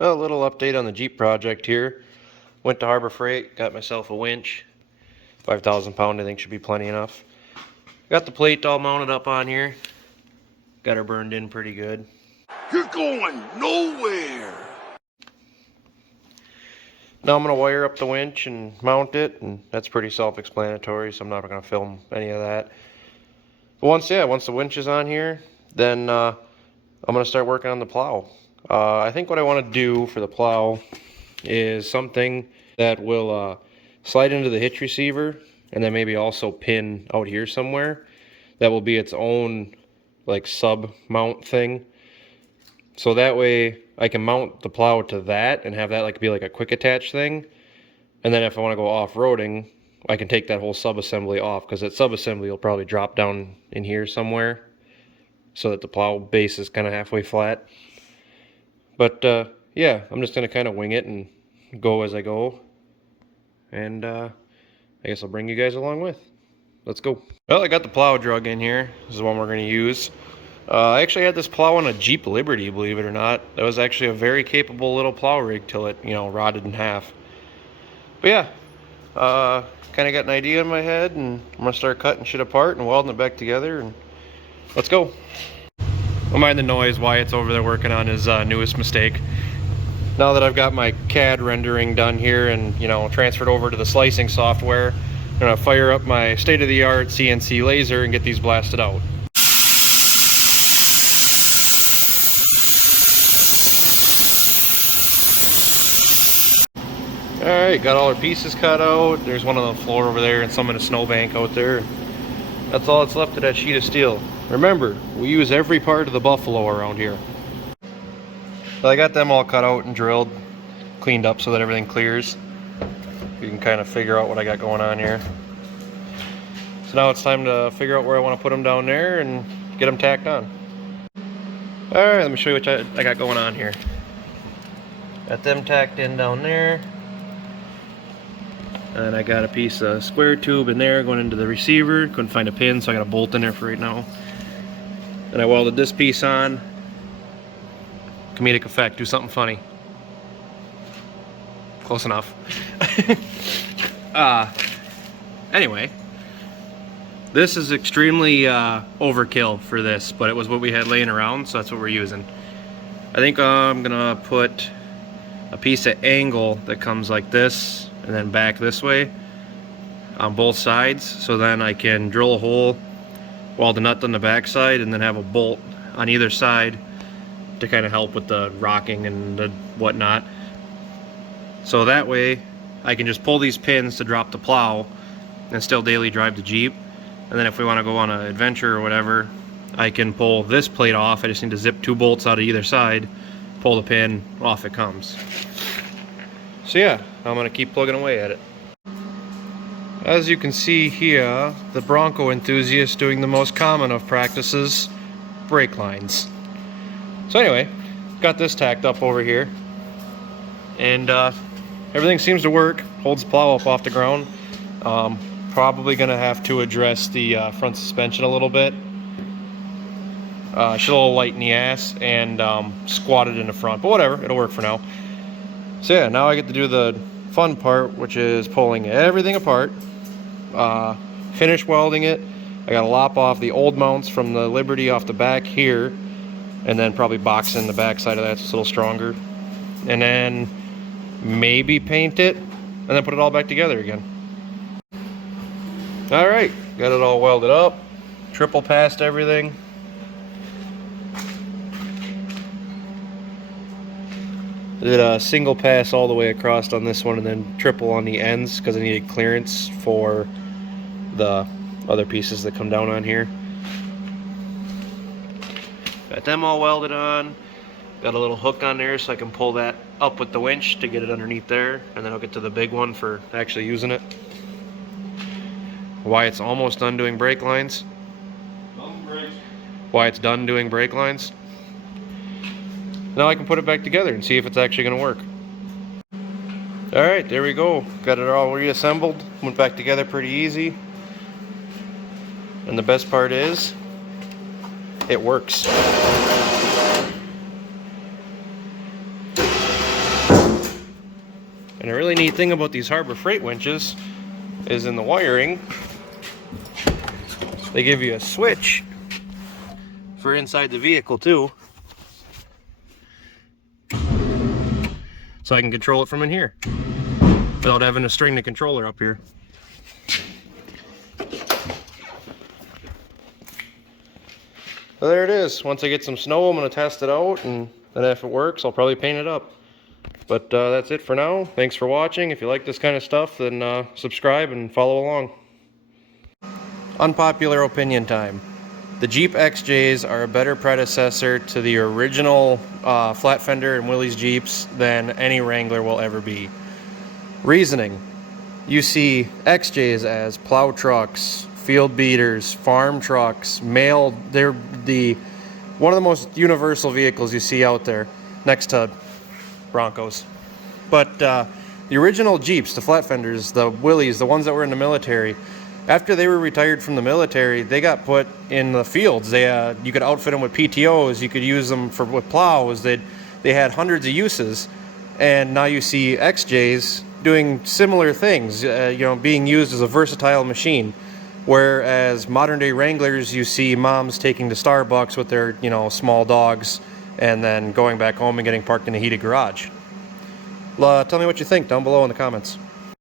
A little update on the Jeep project here. Went to Harbor Freight, got myself a winch. 5,000 pound I think should be plenty enough. Got the plate all mounted up on here. Got her burned in pretty good. You're going nowhere! Now I'm going to wire up the winch and mount it, and that's pretty self-explanatory, so I'm not going to film any of that. But once the winch is on here, then I'm going to start working on the plow. I think what I want to do for the plow is something that will slide into the hitch receiver and then maybe also pin out here somewhere. That will be its own like sub mount thing. So that way I can mount the plow to that and have that like be like a quick attach thing. And then if I want to go off-roading, I can take that whole sub-assembly off, because that sub-assembly will probably drop down in here somewhere so that the plow base is kind of halfway flat. But yeah, I'm just going to kind of wing it and go as I go. And I guess I'll bring you guys along with. Let's go. Well, I got the plow drug in here. This is the one we're going to use. I actually had this plow on a Jeep Liberty, believe it or not. That was actually a very capable little plow rig till it, rotted in half. But yeah, kind of got an idea in my head, and I'm going to start cutting shit apart and welding it back together, and let's go. Don't mind the noise. Wyatt's over there working on his newest mistake. Now that I've got my CAD rendering done here and, transferred over to the slicing software, I'm going to fire up my state-of-the-art CNC laser and get these blasted out. Alright, got all our pieces cut out. There's one on the floor over there and some in a snowbank out there. That's all that's left of that sheet of steel. Remember, we use every part of the buffalo around here. So I got them all cut out and drilled, cleaned up so that everything clears. You can kind of figure out what I got going on here. So now it's time to figure out where I want to put them down there and get them tacked on. Alright, let me show you what I got going on here. Got them tacked in down there. And I got a piece of square tube in there going into the receiver. Couldn't find a pin, so I got a bolt in there for right now. And I welded this piece on. Comedic effect, do something funny. Close enough. Anyway, this is extremely overkill for this, but it was what we had laying around, so that's what we're using. I think I'm gonna put a piece of angle that comes like this and then back this way on both sides, so then I can drill a hole, weld a nut on the back side, and then have a bolt on either side to kind of help with the rocking and the whatnot. So that way I can just pull these pins to drop the plow and still daily drive the Jeep. And then if we want to go on an adventure or whatever, I can pull this plate off. I just need to zip 2 bolts out of either side, pull the pin, off it comes. So yeah, I'm going to keep plugging away at it. As you can see here, the Bronco enthusiast doing the most common of practices, brake lines. So anyway, got this tacked up over here. And everything seems to work, holds the plow up off the ground. Probably going to have to address the front suspension a little bit. She's a little light in the ass and squatted in the front, but whatever, it'll work for now. So yeah, now I get to do the fun part, which is pulling everything apart, finish welding it. I gotta lop off the old mounts from the Liberty off the back here, and then probably box in the back side of that so it's a little stronger. And then maybe paint it, and then put it all back together again. Alright, got it all welded up, triple passed everything. Did a single pass all the way across on this one and then triple on the ends because I needed clearance for the other pieces that come down on here. Got them all welded on. Got a little hook on there so I can pull that up with the winch to get it underneath there, and then I'll get to the big one for actually using it. Wyatt's almost done doing brake lines. Wyatt's done doing brake lines. Now I can put it back together and see if it's actually going to work. Alright, there we go. Got it all reassembled. Went back together pretty easy. And the best part is, it works. And a really neat thing about these Harbor Freight winches is in the wiring, they give you a switch for inside the vehicle too. So I can control it from in here without having to string the controller up here. So there it is. Once I get some snow, I'm going to test it out, and then if it works, I'll probably paint it up. But that's it for now. Thanks for watching. If you like this kind of stuff, then subscribe and follow along. Unpopular opinion time. The Jeep XJs are a better predecessor to the original flat fender and Willys Jeeps than any Wrangler will ever be. Reasoning. You see XJs as plow trucks, field beaters, farm trucks, mail. They're one of the most universal vehicles you see out there, next to Broncos. But the original Jeeps, the flat fenders, the Willys, the ones that were in the military, after they were retired from the military, they got put in the fields. You could outfit them with PTOs, you could use them with plows. They had hundreds of uses, and now you see XJs doing similar things, being used as a versatile machine. Whereas modern day Wranglers, you see moms taking to Starbucks with their small dogs, and then going back home and getting parked in a heated garage. Tell me what you think down below in the comments.